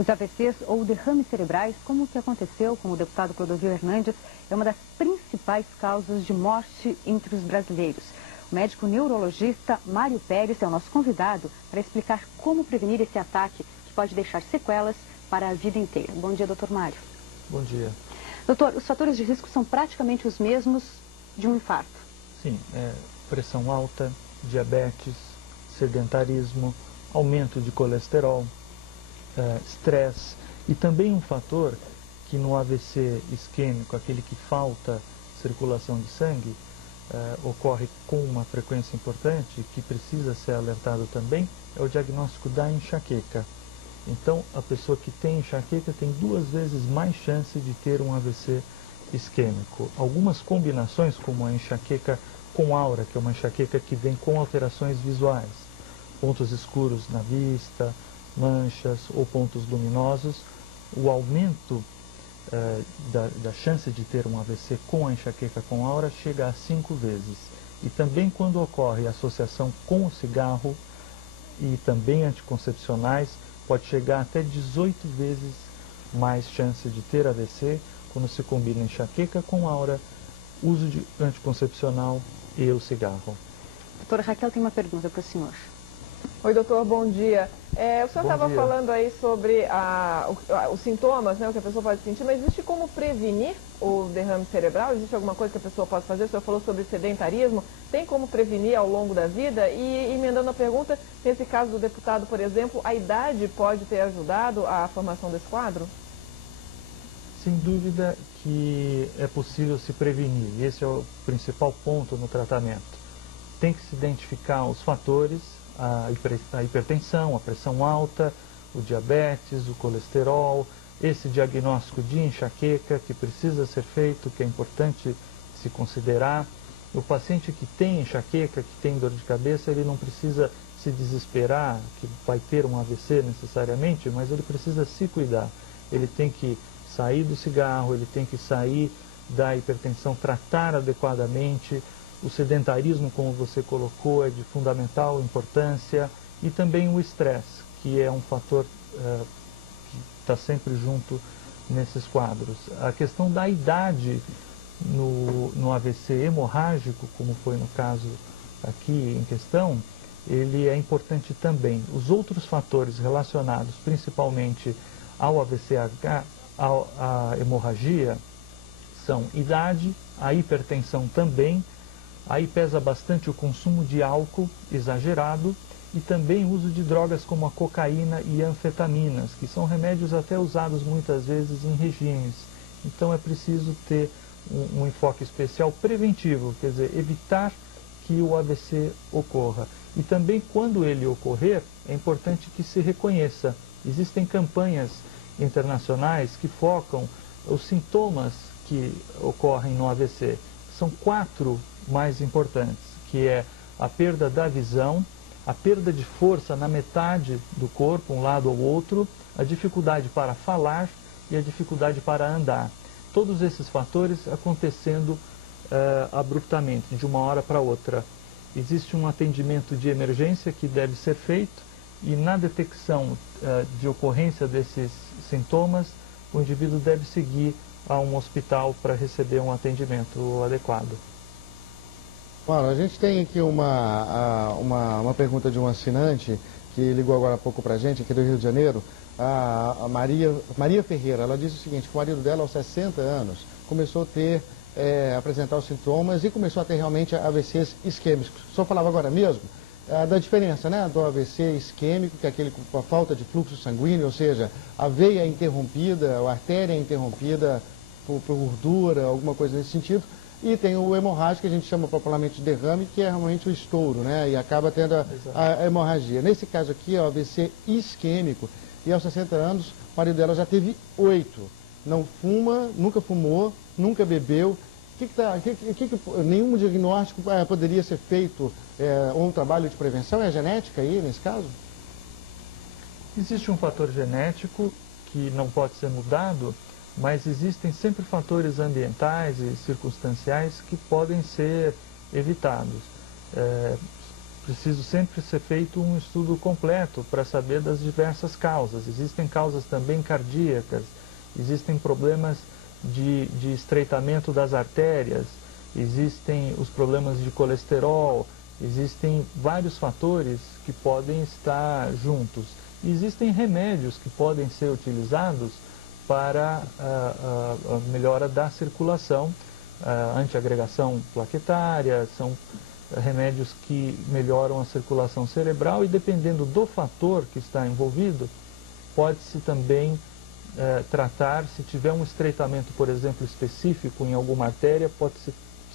Os AVCs ou derrames cerebrais, como o que aconteceu com o deputado Clodovil Hernandes, é uma das principais causas de morte entre os brasileiros. O médico neurologista Mário Pérez é o nosso convidado para explicar como prevenir esse ataque que pode deixar sequelas para a vida inteira. Bom dia, doutor Mário. Bom dia. Doutor, os fatores de risco são praticamente os mesmos de um infarto? Sim, pressão alta, diabetes, sedentarismo, aumento de colesterol, estresse e também um fator que no AVC isquêmico, aquele que falta circulação de sangue, ocorre com uma frequência importante, que precisa ser alertado também, é o diagnóstico da enxaqueca. Então, a pessoa que tem enxaqueca tem 2 vezes mais chance de ter um AVC isquêmico. Algumas combinações, como a enxaqueca com aura, que é uma enxaqueca que vem com alterações visuais, pontos escuros na vista, manchas ou pontos luminosos, o aumento da chance de ter um AVC com a enxaqueca com aura chega a 5 vezes. E também quando ocorre associação com o cigarro e também anticoncepcionais, pode chegar até 18 vezes mais chance de ter AVC quando se combina enxaqueca com aura, uso de anticoncepcional e o cigarro. Doutora Raquel tem uma pergunta para o senhor. Oi, doutor, bom dia. O senhor estava falando aí sobre os sintomas, né, o que a pessoa pode sentir, mas existe como prevenir o derrame cerebral? Existe alguma coisa que a pessoa pode fazer? O senhor falou sobre sedentarismo. Tem como prevenir ao longo da vida? E emendando a pergunta, nesse caso do deputado, por exemplo, a idade pode ter ajudado à formação desse quadro? Sem dúvida que é possível se prevenir. Esse é o principal ponto no tratamento. Tem que se identificar os fatores, a hipertensão, a pressão alta, o diabetes, o colesterol, esse diagnóstico de enxaqueca que precisa ser feito, que é importante se considerar. O paciente que tem enxaqueca, que tem dor de cabeça, ele não precisa se desesperar que vai ter um AVC necessariamente, mas ele precisa se cuidar. Ele tem que sair do cigarro, ele tem que sair da hipertensão, tratar adequadamente. O sedentarismo, como você colocou, é de fundamental importância, e também o estresse, que é um fator que está sempre junto nesses quadros. A questão da idade no AVC hemorrágico, como foi no caso aqui em questão, ele é importante também. Os outros fatores relacionados principalmente ao AVC-H, à hemorragia, são idade, a hipertensão também. Aí pesa bastante o consumo de álcool exagerado e também o uso de drogas como a cocaína e anfetaminas, que são remédios até usados muitas vezes em regimes. Então é preciso ter um enfoque especial preventivo, quer dizer, evitar que o AVC ocorra. E também quando ele ocorrer, é importante que se reconheça. Existem campanhas internacionais que focam os sintomas que ocorrem no AVC. São 4 mais importantes, que é a perda da visão, a perda de força na metade do corpo, um lado ou outro, a dificuldade para falar e a dificuldade para andar. Todos esses fatores acontecendo abruptamente, de uma hora para outra. Existe um atendimento de emergência que deve ser feito e na detecção de ocorrência desses sintomas, o indivíduo deve seguir a um hospital para receber um atendimento adequado. Bom, a gente tem aqui uma pergunta de um assinante que ligou agora há pouco para a gente, aqui do Rio de Janeiro, a Maria Ferreira. Ela disse o seguinte, que o marido dela, aos 60 anos, começou a apresentar os sintomas e começou a ter realmente AVCs isquêmicos. O senhor falava agora mesmo da diferença, né, do AVC isquêmico, que é aquele com a falta de fluxo sanguíneo, ou seja, a veia é interrompida, a artéria é interrompida por gordura, alguma coisa nesse sentido. E tem o hemorrágico, que a gente chama popularmente de derrame, que é realmente o estouro, né? E acaba tendo a hemorragia. Nesse caso aqui, é o AVC isquêmico, e aos 60 anos, o marido dela já teve 8. Não fuma, nunca fumou, nunca bebeu. Nenhum diagnóstico poderia ser feito, ou um trabalho de prevenção? É a genética aí, nesse caso? Existe um fator genético que não pode ser mudado, mas existem sempre fatores ambientais e circunstanciais que podem ser evitados. preciso sempre ser feito um estudo completo para saber das diversas causas. Existem causas também cardíacas, existem problemas de estreitamento das artérias, existem os problemas de colesterol, existem vários fatores que podem estar juntos. Existem remédios que podem ser utilizados para a melhora da circulação, antiagregação plaquetária, são remédios que melhoram a circulação cerebral e, dependendo do fator que está envolvido, pode-se também tratar, se tiver um estreitamento, por exemplo, específico em alguma artéria, pode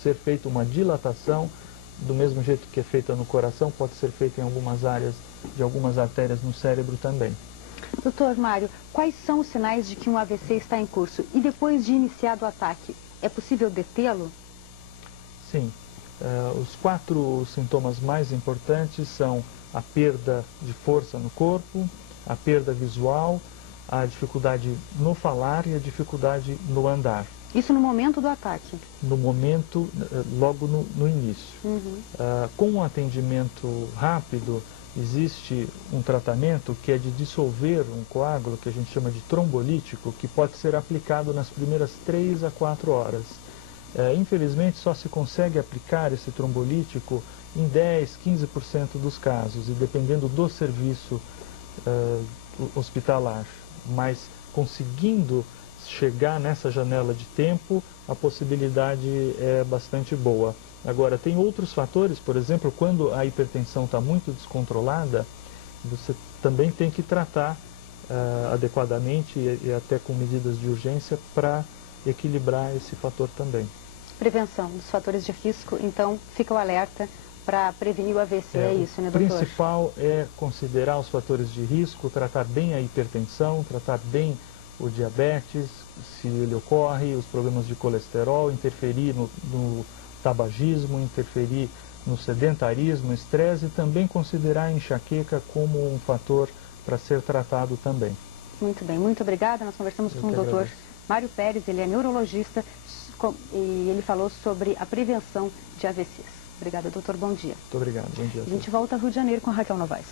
ser feita uma dilatação, do mesmo jeito que é feita no coração, pode ser feita em algumas áreas de algumas artérias no cérebro também. Doutor Mário, quais são os sinais de que um AVC está em curso? E depois de iniciado o ataque, é possível detê-lo? Sim. Os 4 sintomas mais importantes são a perda de força no corpo, a perda visual, a dificuldade no falar e a dificuldade no andar. Isso no momento do ataque? No momento, logo no início. Uhum. Com um atendimento rápido, existe um tratamento que é de dissolver um coágulo, que a gente chama de trombolítico, que pode ser aplicado nas primeiras 3 a 4 horas. Infelizmente, só se consegue aplicar esse trombolítico em 10, 15% dos casos, e dependendo do serviço hospitalar. Mas conseguindo chegar nessa janela de tempo, a possibilidade é bastante boa. Agora, tem outros fatores, por exemplo, quando a hipertensão está muito descontrolada, você também tem que tratar adequadamente e até com medidas de urgência para equilibrar esse fator também. Prevenção dos fatores de risco, então fica o alerta para prevenir o AVC, é isso, né, doutor? O principal é considerar os fatores de risco, tratar bem a hipertensão, tratar bem o diabetes, se ele ocorre, os problemas de colesterol, interferir no tabagismo, interferir no sedentarismo, estresse, e também considerar a enxaqueca como um fator para ser tratado também. Muito bem, muito obrigada. Nós conversamos com o doutor Mário Pérez, ele é neurologista e ele falou sobre a prevenção de AVCs. Obrigada, doutor. Bom dia. Muito obrigado. Bom dia. A gente volta ao Rio de Janeiro com a Raquel Novaes.